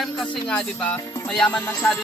farm kasi nga, di ba? Mayaman masyado.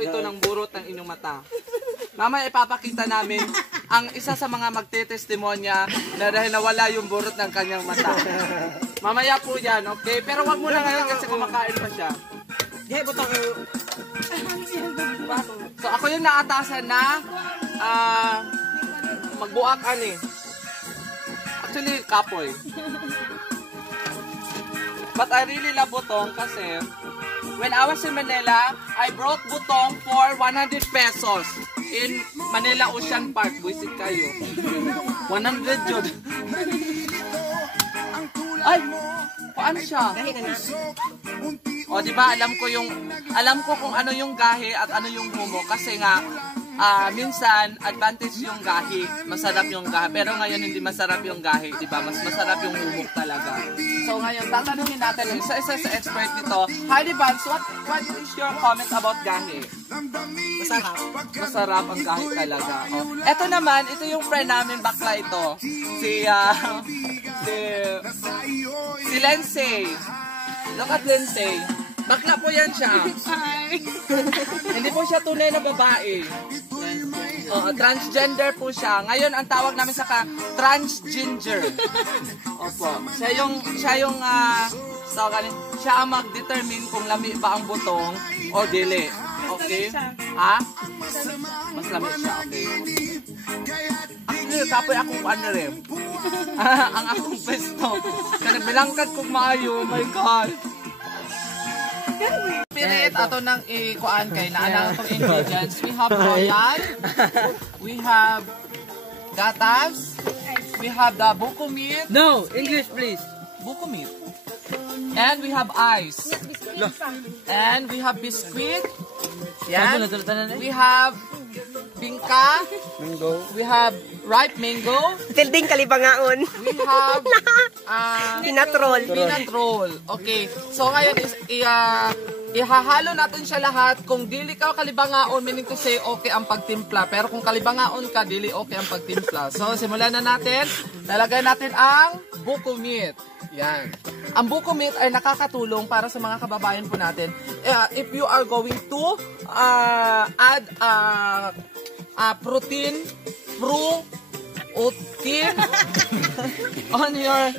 Ito ng burot ng inyong mata. Mamaya ipapakita namin ang isa sa mga magtetestimonya na dahil nawala yung burot ng kanyang mata. Mamaya po yan, okay? Pero wag muna ngayon kasi kumakain pa siya. So ako yung naatasan na magbuakan eh. Actually, kapoy. But I really love butong kasi when I was in Manila, I brought butong for 100 pesos in Manila Ocean Park. Visit kayo. 100 yun. Ay! Paano siya? O, diba, alam ko kung ano yung gahi at ano yung humo. Kasi nga, minsan, advantage yung gahi. Masarap yung gahi. Pero ngayon, hindi masarap yung gahi. Diba? Mas masarap yung humok talaga. So, ngayon, tatanungin natin yung isa sa expert nito. Heidi Vance, what is your comment about gahi? Masarap. Masarap ang gahi talaga. Oh. Ito naman, ito yung friend namin, bakla ito. Si Lindsay. Look at Lindsay. Bakla po yan siya. Hindi po siya tunay na babae. Transgender po siya. Ngayon, ang tawag namin sa transginger. Opo. Siya ang mag-determine kung lami ba ang butong o dili. Okay? Ha? Mas lami siya. Okay. Actually, kapoy akong ano rin. Ang akong pesto. Kaya bilangkad kong maayo. Oh my God. Spirit ato nang ikuan kay na anang itong ingredients. We have royal, we have gatas, we have the buko meat. No, English please. Buko meat. And we have ice. And we have biscuit. Yan. We have bingka. Mango. We have ripe mango. Tilding kalibangaon. We have Pinatrol. Pinatrol. Okay. So ngayon is ihahalo natin siya lahat. Kung dili ka kalibangaon, meaning to say okay ang pagtimpla. Pero kung kalibangaon ka, dili okay ang pagtimpla. So simulan na natin. Lalagay natin ang buko meat. Yan. Ang buko meat ay nakakatulong para sa mga kababayan po natin. If you are going to add protein on your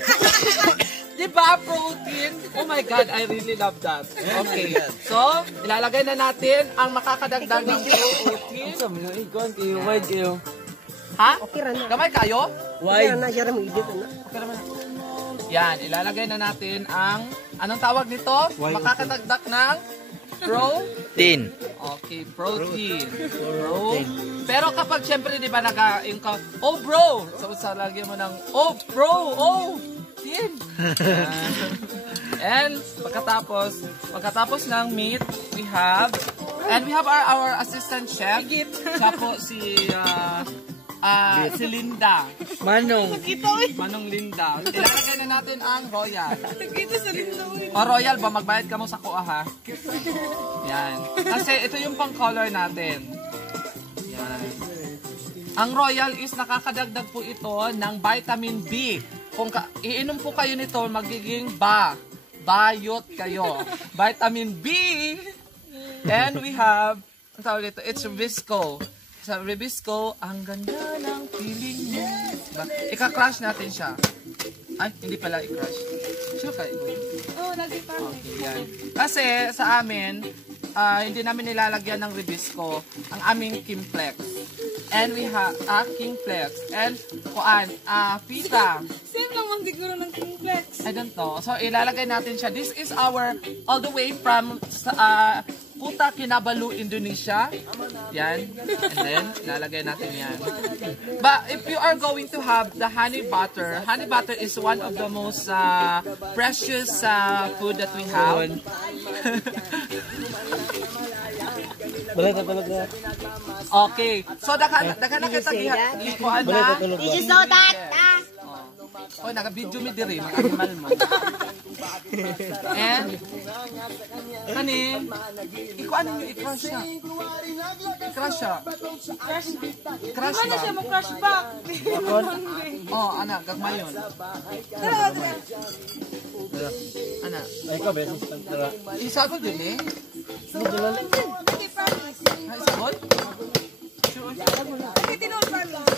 diba protein? Oh my God, I really love that. Okay. So, ilalagay na natin ang makakadagdag ng protein. Ha? Kamay kayo? Why? Yan, ilalagay na natin ang anong tawag nito? Makakadagdag ng protein. Okay, protein. Pero kapag syempre, di ba, yung ka, oh bro! So, lagyan mo ng, oh bro! Oh! Tin! And pagkatapos ng meat, we have our assistant chef. Siya po si Linda. Manong Linda. Ilalagay na natin ang royal. O royal ba? Magbayad ka mo sa kuha ha? Yan. Kasi ito yung pang color natin. Yan. Ang royal is nakakadagdag po ito ng vitamin B. Kung iinom po kayo nito, magiging bayot kayo. Vitamin B. And we have, ang tawag ito, it's Ribisco. Sa Ribisco, ang ganda ng feeling mo. Diba? Ika-crush natin siya. Ay, hindi pala i-crush. Sure ka, lagi pa. Okay, yan. Kasi sa amin, hindi namin nilalagyan ng Ribisco ang aming Kimplex. And we have Kingplex. And pita. Same naman siguro ng Kingplex. I don't know. So, ilalagay natin siya. This is our, all the way from Kuta, Kinabalu, Indonesia. Yan. And then, ilalagay natin yan. But if you are going to have the honey butter is one of the most precious food that we have. Okay. So, dagan na kita likuan na. Did you saw that? Oh, naka-video mi diri, mag-animal mo. And, kanin, ikuan nyo, i-crush siya. I-crush siya. I-crush Ano siya mo crush back? Oh, anak, gagmayon. Anak. Ay, ka, beses. Isagol din eh. Okay, promise. Ay, isagol? Sure. Okay, tinol promise.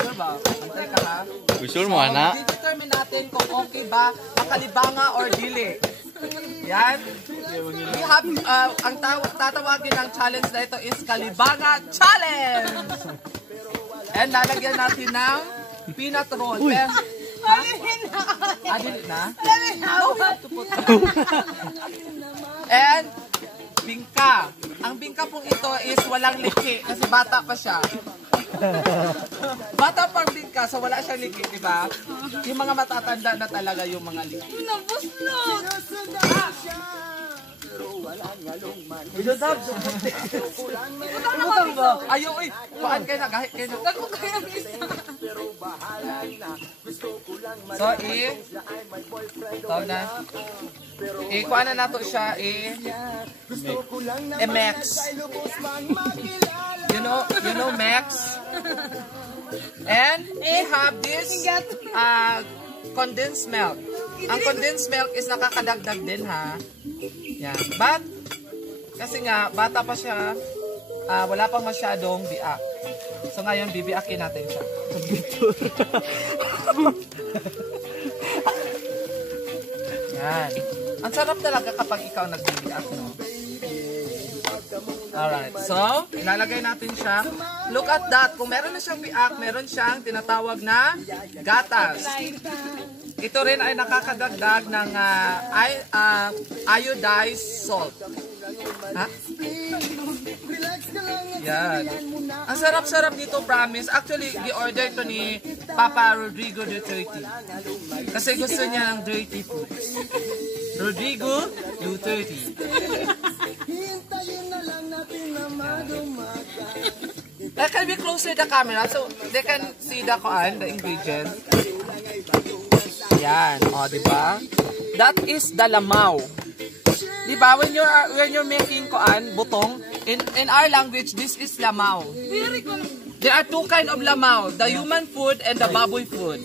Sure ba? Antay ka ha? Sure mo, anak? I-determine natin kung okay ba makalibanga or dili. Yan. We have, ang tatawagin ng challenge na ito is Kalibanga Challenge! And lalagyan natin ng peanut roll. Dili na? No, we have to put And bingka. Ang bingka pong ito is walang liki kasi bata pa siya. Bata pang bingka, so wala siyang liki, di ba? Yung mga matatanda na talaga yung mga liki. Nabuslot! Ibutang ba? Ayaw, uy! Paan kayo na? Gahit kayo na. Ako kaya isa. So, tawag na. Kuha na nato siya, Max. You know Max? And we have this condensed milk. Ang condensed milk is nakakadagdag din ha. Yan. But, kasi nga, bata pa siya, wala pang masyadong biak. So ngayon, bibiakin natin siya. Yan. Ang sarap talaga kapag ikaw nagbibiak, no? Alright, so, ilalagay natin siya. Look at that. Kung meron na siyang biak, meron siyang tinatawag na gatas. Ito rin ay nakakadagdag ng iodized salt. Ha? Yan. Ang sarap-sarap dito, promise. Actually, i-order ito ni Papa Rodrigo Duterte. Kasi gusto niya ng dirty food. Rodrigo Duterte. I can be closer the camera so they can see the ingredients. Yan, o, diba? That is the lamaw. Diba? When you're making butong, in our language, this is lamaw. There are two kind of lamaw, the human food and the baboy food.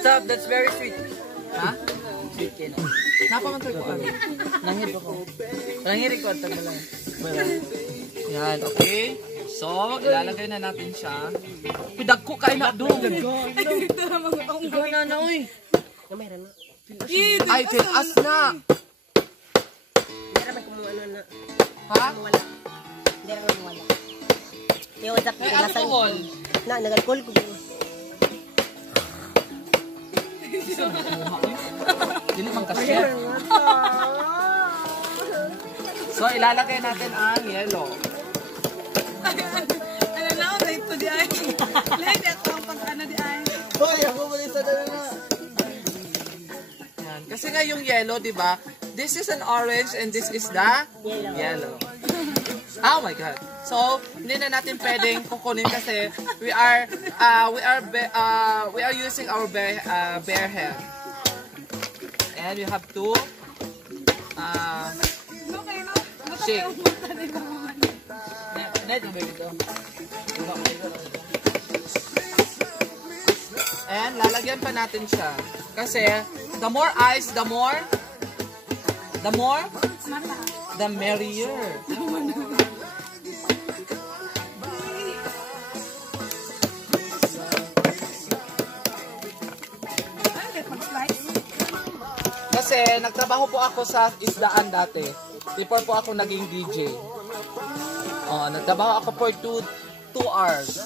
Stop, that's very sweet. Ha? Napamantay ko ano? Nanghid ako. Nanghi-record mo lang. Yan, okay. So, ilalagay na natin siya. Pidag ko kayo na doon. Gana na, uy. Ay, tinas na. Ha? Ay, ano to, Wol? Nagalkol ko. Dili man kasi. So, ilalagay natin ang yellow. Ano na ako dito di ay. Lagi ako ang pag-ano di ay. Hoy, ako malisa na na. Yan. Kasi nga yung yellow, di ba? This is an orange and this is the yellow. Oh my God. So, hindi na natin pwedeng kukunin kasi we are using our bare hand. And we have to shake. And lalagyan pa natin siya. Kasi the more ice, the merrier. Kasi nagtrabaho po ako sa isdaan dati. Before po ako naging DJ. Nagtrabaho ako for 2 hours.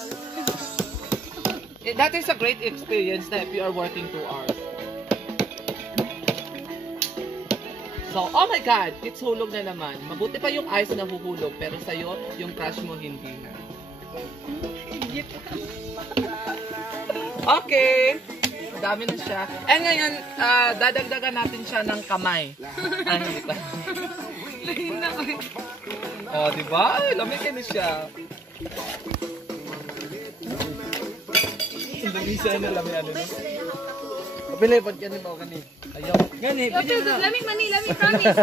That is a great experience na if you are working 2 hours. So, oh my God, it's hulog na naman. Mabuti pa yung ice na huhulog, pero sa'yo, yung crush mo hindi na. Okay. Dami na siya. And ngayon, dadagdagan natin siya ng kamay. Hindi pa. Oh, diba? Lamikin na siya. Indonesia na lami ano na. Pilipad ka ni Bao kani. Ayaw. Gani, pwede na. Lamig, promise.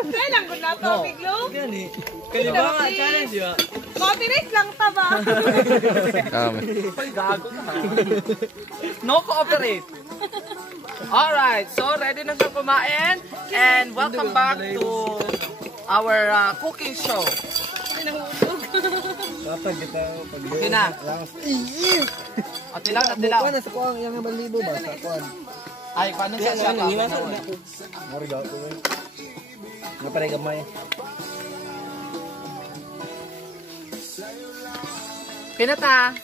Kailan ko na to, Biglo? Gani. Kani ba nga challenge ba? Copyright lang ta ba? Ay, gago na. No cooperate. Alright, so ready na siya kumain. And welcome back to our cooking show. Dapat kita pag Kina. Tilaw na tilaw. Kuan sa kuan yang balibo ba sa kuan. Ay, paano siya siya pa? Mori gaw ko. Ngapare gamay. Pinata.